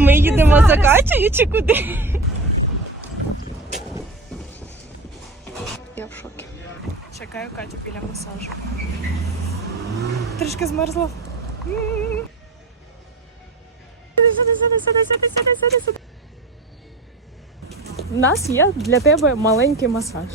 Ми їдемо за Катєю чи куди? Я в шокі. Чекаю Катю біля масажу. Трішки змерзла. У нас є для тебе маленький масаж.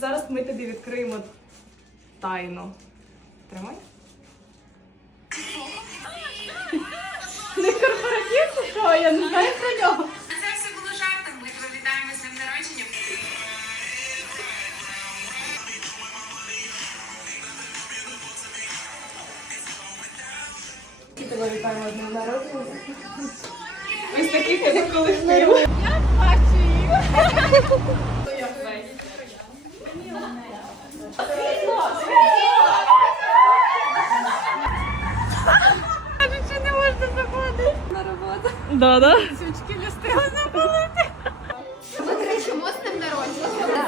Зараз ми тобі відкриємо тайну. Тримай. Не корпоратив, що я не знаю про нього. Це все було жартом. Ми тебе вітаємо з днем народження. Тебе вітаємо одним народження. Ось такий тебе колектив. Чи не можна заходити на роботу? Да, да. Свічки не встигли запалити. Ми кричимо з днем народження.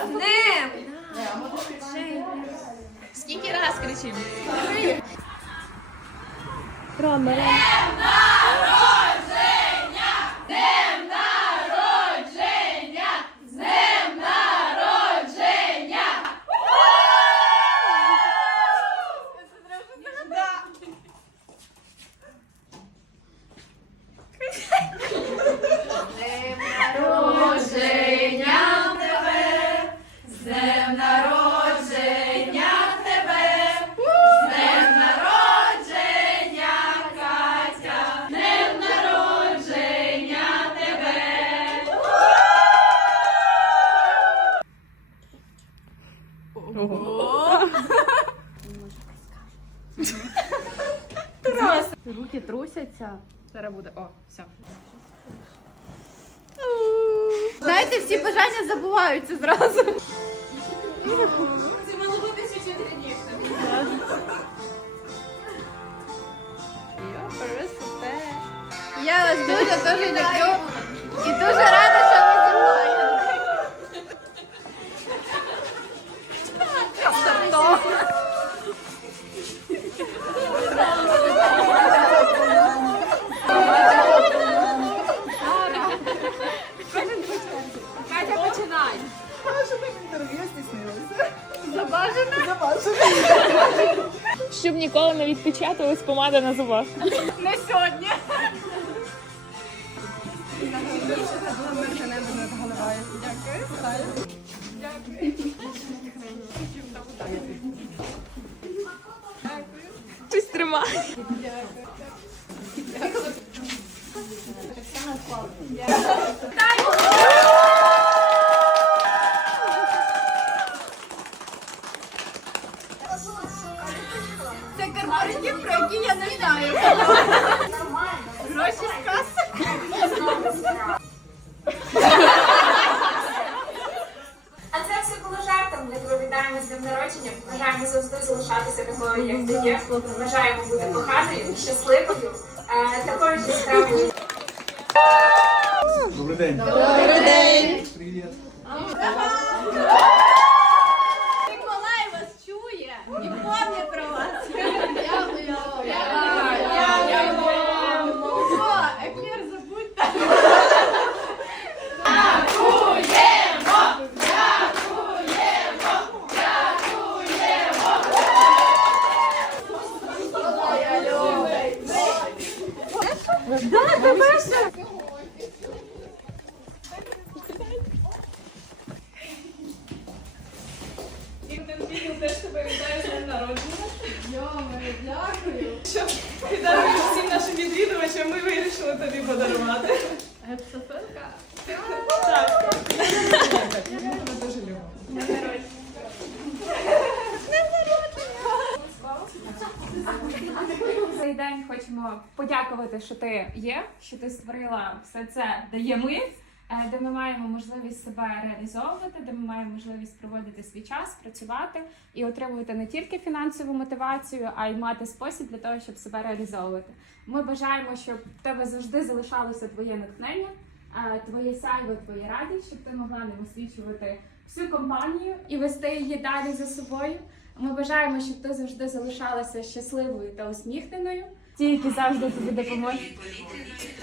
З! Скільки раз кричимо? Рано, рано. Руки трусяться. Зараз буде. О, все. Знаєте, всі бажання забуваються зразу. Це мало бути ще чотири раніше. Я вас дуже дуже люблю Щоб ніколи не відпечаталась помада на зубах. Не сьогодні. Щось тримає. Це як ти є. Бажаємо бути коханою, щасливою, Також такою ж. Добрий день. Добрий день. Привіт. Миколай вас чує і помне про вас. Дякую. О, еклер забудьте. Теж тебе вітаю з днем народження. Дякую. Щоб всім нашим відвідувачам, ми вирішили тобі подарувати. Гепсофилка. Так. Ми дуже любимо. Цей день хочемо подякувати, що ти є, що ти створила все це, де є ми, е, де ми маємо можливість себе реалізовувати, де ми маємо можливість проводити свій час, працювати і отримувати не тільки фінансову мотивацію, а й мати спосіб для того, щоб себе реалізовувати. Ми бажаємо, щоб в тебе завжди залишалося твоє натхнення, е, твоє сяйво, твоя радість, щоб ти могла ним освічувати всю компанію і вести її далі за собою. Ми бажаємо, щоб ти завжди залишалася щасливою та усміхненою. Ті, які завжди тобі допоможуть.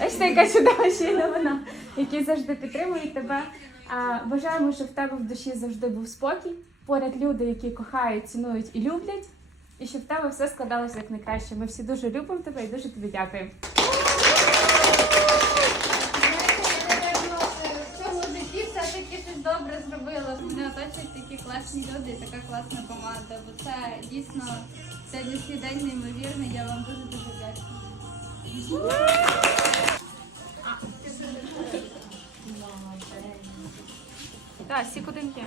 Бачите, яка чудова ще й новина, які завжди підтримують тебе. А, бажаємо, щоб в тебе в душі завжди був спокій, поряд люди, які кохають, цінують і люблять, і щоб в тебе все складалося як найкраще. Ми всі дуже любимо тебе і дуже тобі дякуємо. В цьому щось добре зробила. Мене оточують такі класні люди така класна команда. Бо це дійсно сьогоднішній день неймовірний. Я вам дуже дуже дякую. Так, сікудинки.